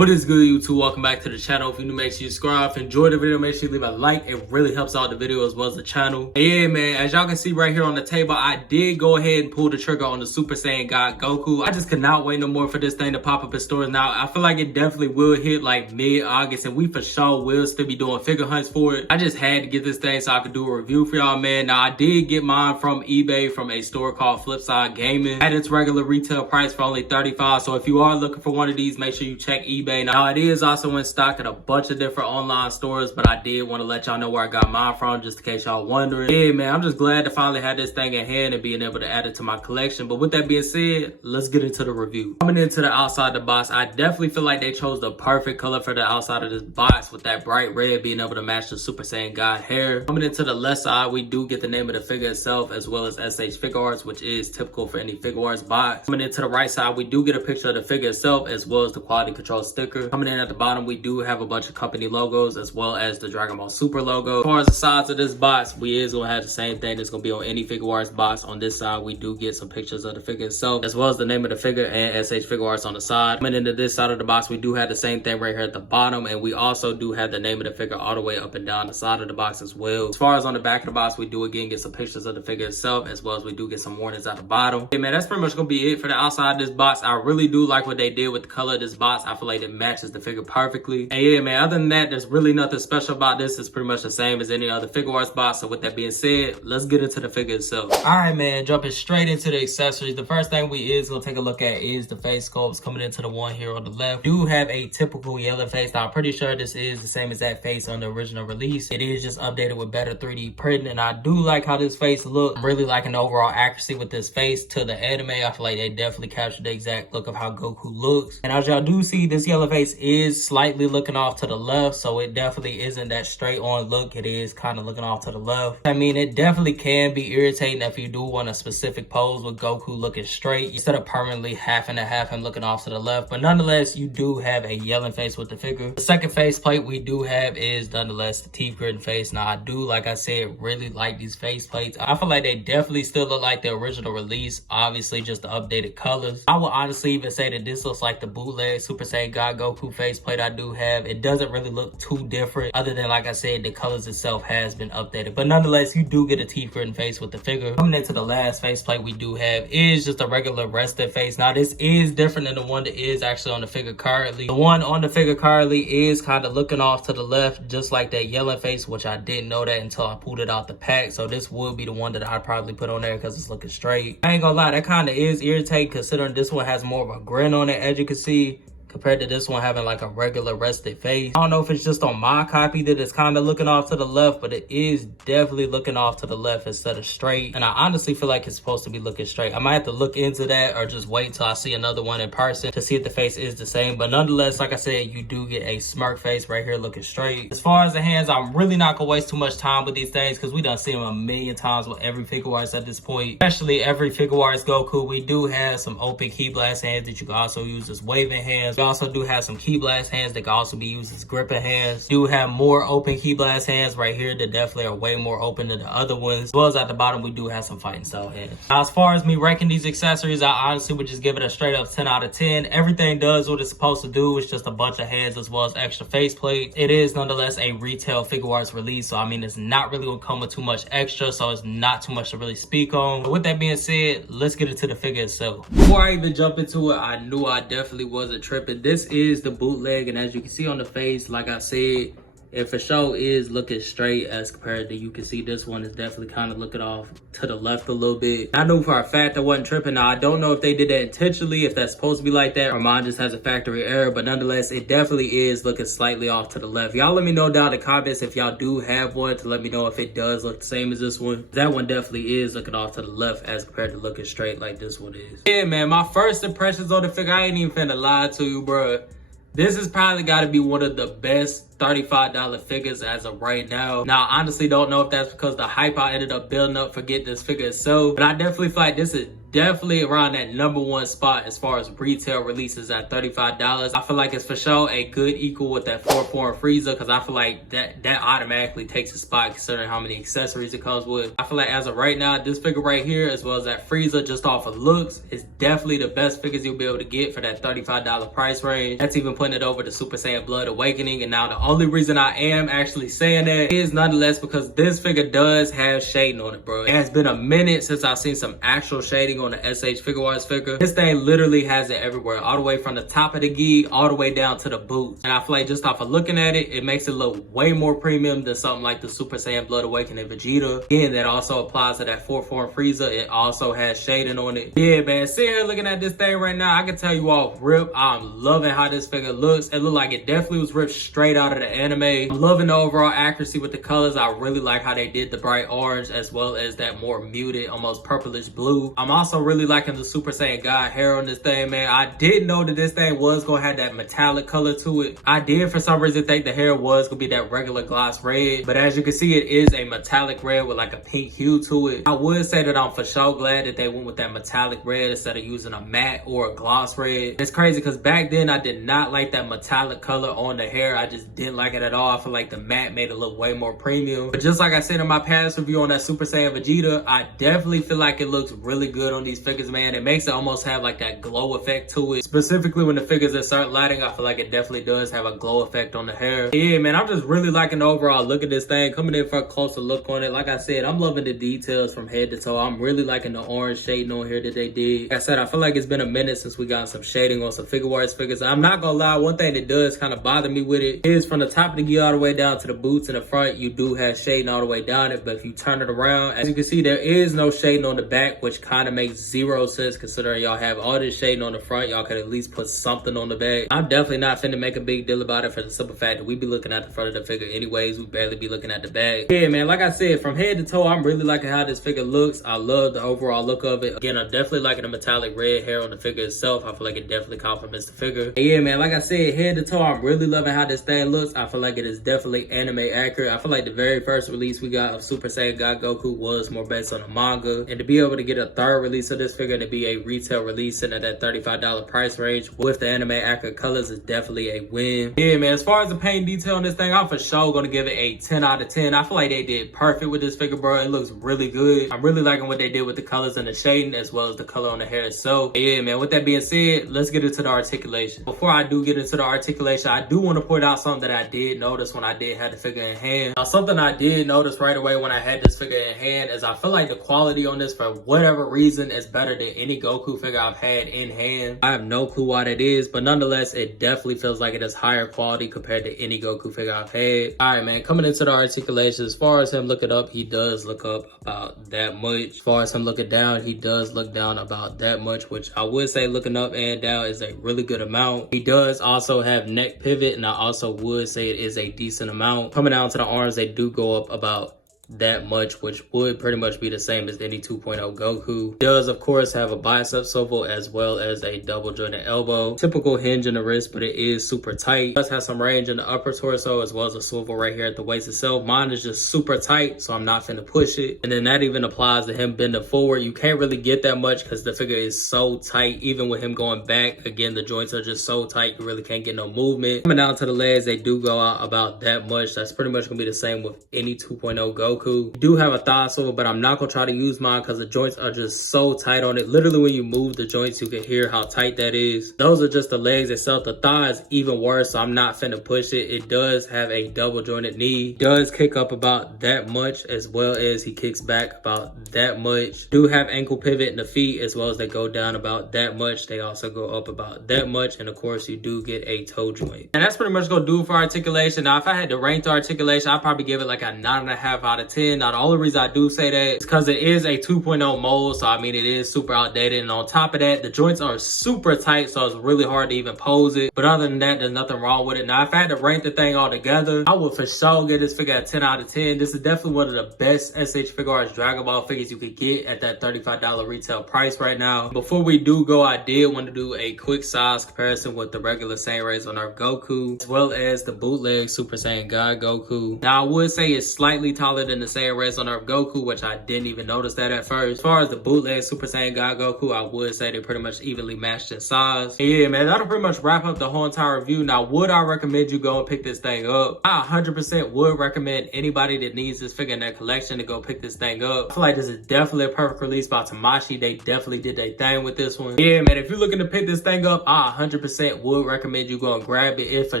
What is good, YouTube? Welcome back to the channel. If you're new, make sure you subscribe. If you enjoyed the video, make sure you leave a like. It really helps out the video as well as the channel. And yeah, man, as y'all can see right here on the table, I did go ahead and pull the trigger on the Super Saiyan God Goku. I just cannot wait no more for this thing to pop up in stores. Now, I feel like it definitely will hit like mid-August, and we for sure will still be doing figure hunts for it. I just had to get this thing so I could do a review for y'all, man. Now, I did get mine from eBay from a store called Flipside Gaming at its regular retail price for only $35. So if you are looking for one of these, make sure you check eBay. Now, it is also in stock at a bunch of different online stores, but I did want to let y'all know where I got mine from, just in case y'all wondering. Yeah, man, I'm just glad to finally have this thing in hand and being able to add it to my collection. But with that being said, let's get into the review. Coming into the outside of the box, I definitely feel like they chose the perfect color for the outside of this box, with that bright red being able to match the Super Saiyan God hair. Coming into the left side, we do get the name of the figure itself, as well as shfiguarts, which is typical for any Figuarts box. Coming into the right side, we do get a picture of the figure itself, as well as the quality control sticker. Coming in at the bottom, we do have a bunch of company logos, as well as the Dragon Ball Super logo. As far as the sides of this box, we is gonna have the same thing that's gonna be on any Figuarts box. On this side, we do get some pictures of the figure itself, as well as the name of the figure and shfiguarts on the side. Coming into this side of the box, we do have the same thing right here at the bottom, and we also do have the name of the figure all the way up and down the side of the box as well. As far as on the back of the box, we do again get some pictures of the figure itself, as well as we do get some warnings at the bottom. Hey man, that's pretty much gonna be it for the outside of this box. I really do like what they did with the color of this box. I feel like it matches the figure perfectly. And yeah, man, other than that, there's really nothing special about this. It's pretty much the same as any other Figuarts box. So with that being said, let's get into the figure itself. All right, man, jumping straight into the accessories. The first thing we is gonna take a look at is the face sculpts. Coming into the one here on the left, do have a typical yellow face. Now, I'm pretty sure this is the same as that face on the original release. It is just updated with better 3D printing, and I do like how this face looks. I'm really liking the overall accuracy with this face to the anime. I feel like they definitely captured the exact look of how Goku looks. And as y'all do see, this yellow face is slightly looking off to the left, so it definitely isn't that straight on look. It is kind of looking off to the left. I mean, it definitely can be irritating if you do want a specific pose with Goku looking straight instead of permanently half and a half and looking off to the left. But nonetheless, you do have a yelling face with the figure. The second face plate we do have is nonetheless the teeth gritting face. Now, I do, like I said, really like these face plates. I feel like they definitely still look like the original release, obviously just the updated colors. I would honestly even say that this looks like the bootleg Super Saiyan God Goku face plate I do have. It doesn't really look too different, other than, like I said, the colors itself has been updated. But nonetheless, you do get a teeth gritting face with the figure. Coming into the last face plate we do have is just a regular rested face. Now, this is different than the one that is actually on the figure currently. The one on the figure currently is kind of looking off to the left, just like that yellow face, which I didn't know that until I pulled it out the pack. So this would be the one that I'd probably put on there because it's looking straight. I ain't gonna lie, that kind of is irritating considering this one has more of a grin on it, as you can see, compared to this one having like a regular rested face. I don't know if it's just on my copy that it's kind of looking off to the left, but it is definitely looking off to the left instead of straight. And I honestly feel like it's supposed to be looking straight. I might have to look into that or just wait till I see another one in person to see if the face is the same. But nonetheless, like I said, you do get a smirk face right here looking straight. As far as the hands, I'm really not gonna waste too much time with these things because we done seen them a million times with every Figuarts at this point, especially every Figuarts Goku. We do have some open key blast hands that you can also use as waving hands. We also do have some key blast hands that can also be used as gripping hands. We do have more open key blast hands right here that definitely are way more open than the other ones. As well as at the bottom, we do have some fighting style hands. Now, as far as me ranking these accessories, I honestly would just give it a straight up 10 out of 10. Everything does what it's supposed to do. It's just a bunch of hands as well as extra face plates. It is nonetheless a retail Figuarts release, so I mean, it's not really gonna come with too much extra, so it's not too much to really speak on. But with that being said, let's get into the figure itself. Before I even jump into it, I knew I definitely wasn't tripping. This is the bootleg, and as you can see on the face, like I said, it for sure is looking straight as compared to, you can see this one is definitely kind of looking off to the left a little bit. I knew for a fact I wasn't tripping. Now, I don't know if they did that intentionally, if that's supposed to be like that, or mine just has a factory error, but nonetheless, it definitely is looking slightly off to the left. Y'all let me know down in the comments if y'all do have one, to let me know if it does look the same as this one. That one definitely is looking off to the left as compared to looking straight like this one is. Yeah, man, my first impressions on the figure, I ain't even finna lie to you, bro. This has probably got to be one of the best $35 figures as of right now. Now, I honestly don't know if that's because the hype I ended up building up for getting this figure itself, but I definitely feel like this is definitely around that #1 spot as far as retail releases at $35. I feel like it's for sure a good equal with that 4 Frieza, because I feel like that automatically takes a spot considering how many accessories it comes with. I feel like as of right now, this figure right here, as well as that Frieza, just off of looks, is definitely the best figures you'll be able to get for that $35 price range. That's even putting it over the Super Saiyan Blood Awakening. And now the only reason I am actually saying that is nonetheless because this figure does have shading on it, bro. It has been a minute since I've seen some actual shading on the SH Figuarts figure. This thing literally has it everywhere, all the way from the top of the gi all the way down to the boots. And I feel like just off of looking at it, it makes it look way more premium than something like the Super Saiyan Blood Awakening Vegeta. Again, that also applies to that 4 Frieza. It also has shading on it. Yeah, man, sitting here looking at this thing right now, I can tell you off rip, I'm loving how this figure looks. It looked like it definitely was ripped straight out of the anime. I'm loving the overall accuracy with the colors. I really like how they did the bright orange as well as that more muted, almost purplish blue. I'm also really liking the Super Saiyan God hair on this thing, man. I did know that this thing was gonna have that metallic color to it. I did for some reason think the hair was gonna be that regular gloss red, but as you can see, it is a metallic red with like a pink hue to it. I would say that I'm for sure glad that they went with that metallic red instead of using a matte or a gloss red. It's crazy because back then I did not like that metallic color on the hair. I just didn't like it at all. I feel like the matte made it look way more premium. But just like I said in my past review on that Super Saiyan Vegeta, I definitely feel like it looks really good on these figures, man. It makes it almost have like that glow effect to it. Specifically when the figures that start lighting, I feel like it definitely does have a glow effect on the hair. Yeah, man, I'm just really liking the overall look of this thing. Coming in for a closer look on it, like I said, I'm loving the details from head to toe. I'm really liking the orange shading on here that they did. Like I said, I feel like it's been a minute since we got some shading on some Figuarts figures. I'm not gonna lie, one thing that does kind of bother me with it is from the top of the gi all the way down to the boots in the front, you do have shading all the way down it, but if you turn it around, as you can see, there is no shading on the back, which kind of makes zero sense considering y'all have all this shading on the front. Y'all could at least put something on the back. I'm definitely not finna make a big deal about it for the simple fact that we be looking at the front of the figure anyways. We barely be looking at the back. Yeah, man, like I said, from head to toe, I'm really liking how this figure looks. I love the overall look of it. Again, I'm definitely liking the metallic red hair on the figure itself. I feel like it definitely complements the figure. And yeah, man, like I said, head to toe, I'm really loving how this thing looks. I feel like it is definitely anime accurate. I feel like the very first release we got of Super Saiyan God Goku was more based on the manga. And to be able to get a third release of this figure and to be a retail release and at that $35 price range with the anime accurate colors is definitely a win. Yeah, man, as far as the paint detail on this thing, I'm for sure gonna give it a 10 out of 10. I feel like they did perfect with this figure, bro. It looks really good. I'm really liking what they did with the colors and the shading as well as the color on the hair itself. Yeah, man, with that being said, let's get into the articulation. Before I do get into the articulation, I do want to point out something that I did notice when I did have the figure in hand. Now, something I did notice right away when I had this figure in hand is I feel like the quality on this, for whatever reason, is better than any Goku figure I've had in hand. I have no clue why that is, but nonetheless, it definitely feels like it is higher quality compared to any Goku figure I've had. All right, man, coming into the articulation, as far as him looking up, he does look up about that much. As far as him looking down, he does look down about that much, which I would say looking up and down is a really good amount. He does also have neck pivot, and I also would say it is a decent amount. Coming down to the arms, they do go up about that much, which would pretty much be the same as any 2.0 Goku. Does of course have a bicep swivel as well as a double jointed elbow. Typical hinge in the wrist, but it is super tight. Does have some range in the upper torso as well as a swivel right here at the waist itself. Mine is just super tight, so I'm not finna push it. And then that even applies to him bending forward. You can't really get that much because the figure is so tight. Even with him going back, again, the joints are just so tight, you really can't get no movement. Coming down to the legs, they do go out about that much. That's pretty much gonna be the same with any 2.0 Goku. You do have a thigh swivel, but I'm not gonna try to use mine because the joints are just so tight on it. Literally, when you move the joints, you can hear how tight that is. Those are just the legs itself. The thigh is even worse, so I'm not finna push it. It does have a double jointed knee. Does kick up about that much as well as he kicks back about that much. Do have ankle pivot in the feet as well as they go down about that much. They also go up about that much, and of course, you do get a toe joint. And that's pretty much gonna do it for articulation. Now, if I had to rank the articulation, I'd probably give it like a 9.5 out of 10. Now, the only reason I do say that is because it is a 2.0 mold, so I mean, it is super outdated. And on top of that, the joints are super tight, so it's really hard to even pose it. But other than that, there's nothing wrong with it. Now, if I had to rank the thing all together, I would for sure give this figure a 10 out of 10. This is definitely one of the best SH Figuarts Dragon Ball figures you could get at that $35 retail price right now. Before we do go, I did want to do a quick size comparison with the regular Saiyan Rays on our Goku, as well as the bootleg Super Saiyan God Goku. Now, I would say it's slightly taller than than the Saiyan race on Earth Goku, which I didn't even notice that at first. As far as the bootleg Super Saiyan God Goku, I would say they pretty much evenly matched in size. And yeah, man, that'll pretty much wrap up the whole entire review. Now, would I recommend you go and pick this thing up? I 100% would recommend anybody that needs this figure in their collection to go pick this thing up. I feel like this is definitely a perfect release by Tamashi. They definitely did their thing with this one. Yeah, man, if you're looking to pick this thing up, I 100% would recommend you go and grab it. It for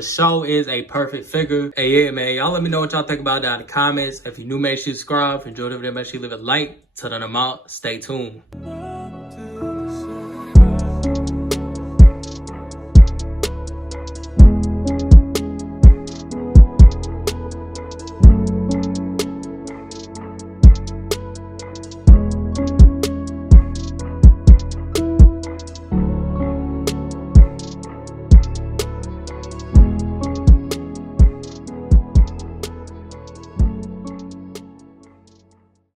sure is a perfect figure. And yeah, man, y'all let me know what y'all think about down in the comments. If you're new, make sure you subscribe. If you enjoyed the video, make sure you leave a like. Till then, I'm out. Stay tuned.